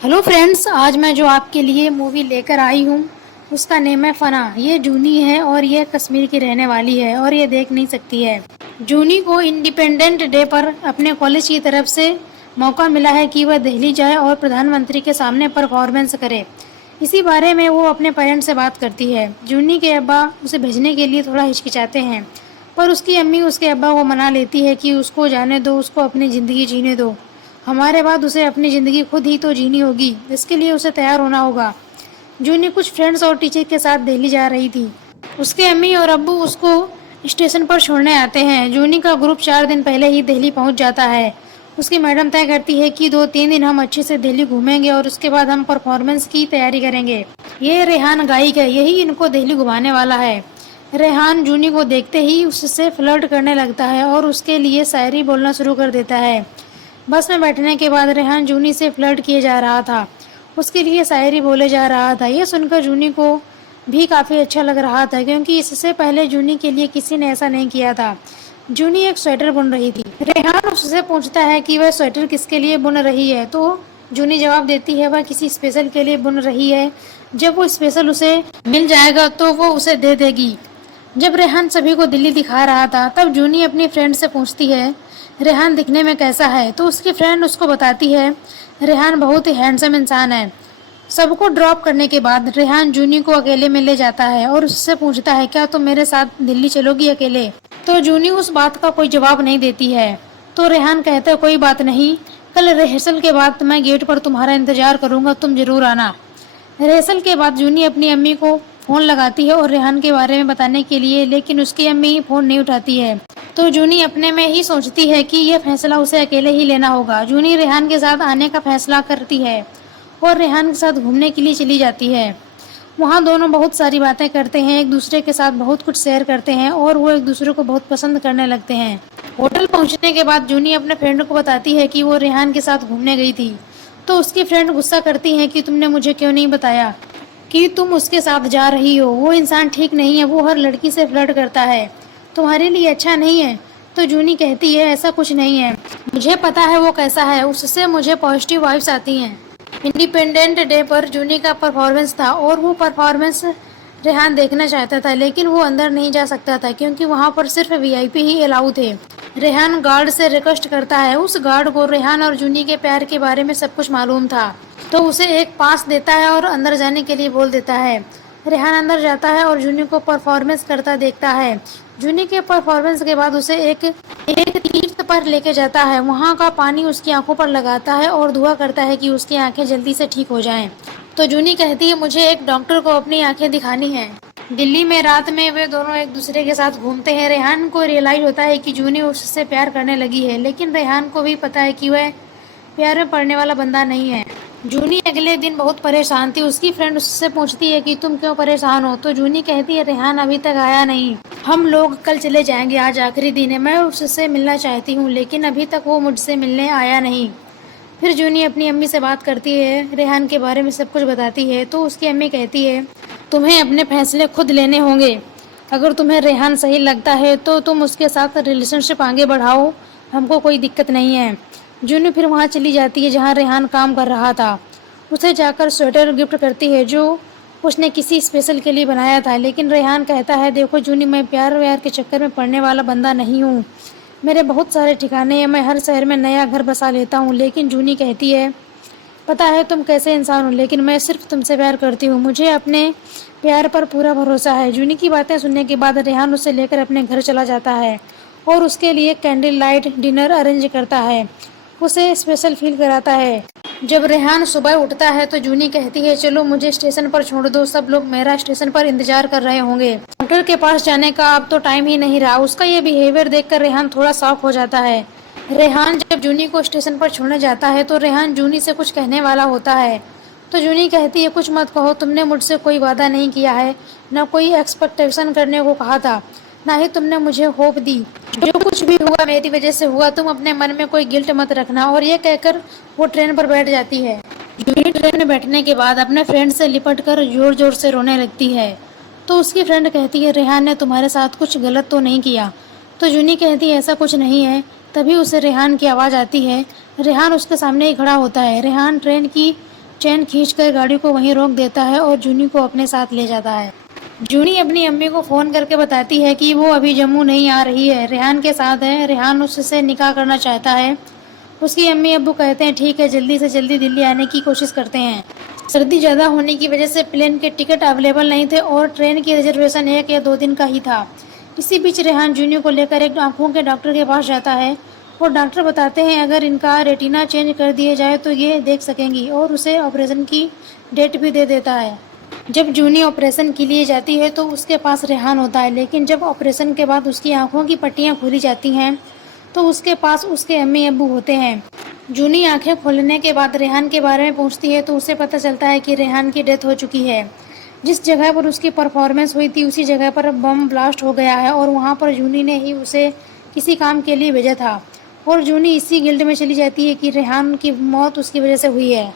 Hello friends, आज मैं जो आपके लिए मूवी लेकर आई हूँ उसका नेम है फना। ये जूनी है और ये कश्मीर की रहने वाली है और ये देख नहीं सकती है। जूनी को इंडिपेंडेंट डे पर अपने कॉलेज की तरफ से मौका मिला है कि वह दिल्ली जाए और प्रधानमंत्री के सामने परफॉर्मेंस करे। इसी बारे में वो अपने पेरेंट्स से बात करती है। जूनी के अब्बा उसे भेजने के लिए थोड़ा हिचकिचाते हैं, पर उसकी अम्मी उसके अब्बा को मना लेती है कि उसको जाने दो, उसको अपनी ज़िंदगी जीने दो। हमारे बाद उसे अपनी ज़िंदगी खुद ही तो जीनी होगी, इसके लिए उसे तैयार होना होगा। जूनी कुछ फ्रेंड्स और टीचर के साथ दिल्ली जा रही थी। उसके अम्मी और अब्बू उसको स्टेशन पर छोड़ने आते हैं। जूनी का ग्रुप 4 दिन पहले ही दिल्ली पहुंच जाता है। उसकी मैडम तय करती है कि 2-3 दिन हम अच्छे से दिल्ली घूमेंगे और उसके बाद हम परफॉर्मेंस की तैयारी करेंगे। ये रेहान गायक है, यही इनको दिल्ली घुमाने वाला है। रेहान जूनी को देखते ही उससे फ्लर्ट करने लगता है और उसके लिए शायरी बोलना शुरू कर देता है। बस में बैठने के बाद रेहान जूनी से फ्लर्ट किए जा रहा था, उसके लिए शायरी बोले जा रहा था। यह सुनकर जूनी को भी काफ़ी अच्छा लग रहा था, क्योंकि इससे पहले जूनी के लिए किसी ने ऐसा नहीं किया था। जूनी एक स्वेटर बुन रही थी। रेहान उससे पूछता है कि वह स्वेटर किसके लिए बुन रही है, तो जूनी जवाब देती है वह किसी स्पेशल के लिए बुन रही है। जब वो स्पेशल उसे मिल जाएगा तो वो उसे दे देगी। जब रेहान सभी को दिल्ली दिखा रहा था, तब जूनी अपनी फ्रेंड से पूछती है रेहान दिखने में कैसा है, तो उसकी फ्रेंड उसको बताती है रेहान बहुत ही हैंडसम इंसान है। सबको ड्रॉप करने के बाद रेहान जूनी को अकेले में ले जाता है और उससे पूछता है क्या तुम मेरे साथ दिल्ली चलोगी अकेले। तो जूनी उस बात का कोई जवाब नहीं देती है। तो रेहान कहता है कोई बात नहीं, कल रिहर्सल के बाद मैं गेट पर तुम्हारा इंतजार करूंगा, तुम जरूर आना। रिहर्सल के बाद जूनी अपनी अम्मी को फ़ोन लगाती है और रेहान के बारे में बताने के लिए, लेकिन उसकी अम्मी फ़ोन नहीं उठाती है। तो जूनी अपने में ही सोचती है कि यह फैसला उसे अकेले ही लेना होगा। जूनी रेहान के साथ आने का फैसला करती है और रेहान के साथ घूमने के लिए चली जाती है। वहाँ दोनों बहुत सारी बातें करते हैं, एक दूसरे के साथ बहुत कुछ शेयर करते हैं और वो एक दूसरे को बहुत पसंद करने लगते हैं। होटल पहुँचने के बाद जूनी अपने फ्रेंड को बताती है कि वो रेहान के साथ घूमने गई थी। तो उसकी फ्रेंड गुस्सा करती है कि तुमने मुझे क्यों नहीं बताया कि तुम उसके साथ जा रही हो। वो इंसान ठीक नहीं है, वो हर लड़की से फ्लर्ट करता है, तुम्हारे लिए अच्छा नहीं है। तो जूनी कहती है ऐसा कुछ नहीं है, मुझे पता है वो कैसा है, उससे मुझे पॉजिटिव वाइब्स आती हैं। इंडिपेंडेंट डे पर जूनी का परफॉर्मेंस था और वो परफॉर्मेंस रेहान देखना चाहता था, लेकिन वो अंदर नहीं जा सकता था क्योंकि वहाँ पर सिर्फ वीआईपी ही अलाउ थे। रेहान गार्ड से रिक्वेस्ट करता है। उस गार्ड को रेहान और जूनी के प्यार के बारे में सब कुछ मालूम था, तो उसे एक पास देता है और अंदर जाने के लिए बोल देता है। रेहान अंदर जाता है और जूनी को परफॉर्मेंस करता देखता है। जूनी के परफॉर्मेंस के बाद उसे एक तीर्थ पर लेके जाता है। वहाँ का पानी उसकी आंखों पर लगाता है और दुआ करता है कि उसकी आंखें जल्दी से ठीक हो जाएं। तो जूनी कहती है मुझे एक डॉक्टर को अपनी आंखें दिखानी है। दिल्ली में रात में वे दोनों एक दूसरे के साथ घूमते हैं। रेहान को रियलाइज होता है कि जूनी उससे प्यार करने लगी है, लेकिन रेहान को भी पता है कि वह प्यार में पड़ने वाला बंदा नहीं है। जूनी अगले दिन बहुत परेशान थी। उसकी फ्रेंड उससे पूछती है कि तुम क्यों परेशान हो, तो जूनी कहती है रेहान अभी तक आया नहीं, हम लोग कल चले जाएंगे, आज आखिरी दिन है, मैं उससे मिलना चाहती हूँ लेकिन अभी तक वो मुझसे मिलने आया नहीं। फिर जूनी अपनी अम्मी से बात करती है, रेहान के बारे में सब कुछ बताती है। तो उसकी अम्मी कहती है तुम्हें अपने फैसले खुद लेने होंगे, अगर तुम्हें रेहान सही लगता है तो तुम उसके साथ रिलेशनशिप आगे बढ़ाओ, हमको कोई दिक्कत नहीं है। जूनी फिर वहाँ चली जाती है जहाँ रेहान काम कर रहा था। उसे जाकर स्वेटर गिफ्ट करती है जो उसने किसी स्पेशल के लिए बनाया था, लेकिन रेहान कहता है देखो जूनी, मैं प्यार व्यार के चक्कर में पड़ने वाला बंदा नहीं हूँ, मेरे बहुत सारे ठिकाने हैं, मैं हर शहर में नया घर बसा लेता हूँ। लेकिन जूनी कहती है पता है तुम कैसे इंसान हो, लेकिन मैं सिर्फ तुमसे प्यार करती हूँ, मुझे अपने प्यार पर पूरा भरोसा है। जूनी की बातें सुनने के बाद रेहान उसे लेकर अपने घर चला जाता है और उसके लिए कैंडल लाइट डिनर अरेंज करता है, उसे स्पेशल फील कराता है। जब रेहान सुबह उठता है तो जूनी कहती है चलो मुझे स्टेशन पर छोड़ दो, सब लोग मेरा स्टेशन पर इंतजार कर रहे होंगे। डॉक्टर के पास जाने का अब तो टाइम ही नहीं रहा। उसका ये बिहेवियर देखकर रेहान थोड़ा शॉक हो जाता है। रेहान जब जूनी को स्टेशन पर छोड़ने जाता है तो रेहान जूनी से कुछ कहने वाला होता है, तो जूनी कहती है कुछ मत कहो, तुमने मुझसे कोई वादा नहीं किया है, न कोई एक्सपेक्टेशन करने को कहा था, ना ही तुमने मुझे होप दी, जो कुछ भी हुआ मेरी वजह से हुआ, तुम अपने मन में कोई गिल्ट मत रखना। और ये कहकर वो ट्रेन पर बैठ जाती है। जूनी ट्रेन में बैठने के बाद अपने फ्रेंड से लिपट कर जोर जोर से रोने लगती है। तो उसकी फ्रेंड कहती है रेहान ने तुम्हारे साथ कुछ गलत तो नहीं किया। तो जूनी कहती है ऐसा कुछ नहीं है। तभी उसे रेहान की आवाज़ आती है। रेहान उसके सामने ही खड़ा होता है। रेहान ट्रेन की चैन खींचकर गाड़ी को वहीं रोक देता है और जूनी को अपने साथ ले जाता है। जूनी अपनी अम्मी को फ़ोन करके बताती है कि वो अभी जम्मू नहीं आ रही है, रेहान के साथ है, रेहान उससे निकाह करना चाहता है। उसकी अम्मी अब्बू कहते हैं ठीक है, जल्दी से जल्दी दिल्ली आने की कोशिश करते हैं। सर्दी ज़्यादा होने की वजह से प्लेन के टिकट अवेलेबल नहीं थे और ट्रेन की रिजर्वेशन 1 या 2 दिन का ही था। इसी बीच रेहान जूनी को लेकर एक आँखों के डॉक्टर के पास जाता है और डॉक्टर बताते हैं अगर इनका रेटिना चेंज कर दिया जाए तो ये देख सकेंगी और उसे ऑपरेशन की डेट भी दे देता है। जब जूनी ऑपरेशन के लिए जाती है तो उसके पास रेहान होता है, लेकिन जब ऑपरेशन के बाद उसकी आंखों की पट्टियां खोली जाती हैं तो उसके पास उसके अम्मी अब्बू होते हैं। जूनी आंखें खोलने के बाद रेहान के बारे में पूछती है तो उसे पता चलता है कि रेहान की डेथ हो चुकी है। जिस जगह पर उसकी परफॉर्मेंस हुई थी उसी जगह पर बम ब्लास्ट हो गया है और वहाँ पर जूनी ने ही उसे किसी काम के लिए भेजा था और जूनी इसी गिल्ड में चली जाती है कि रेहान की मौत उसकी वजह से हुई है।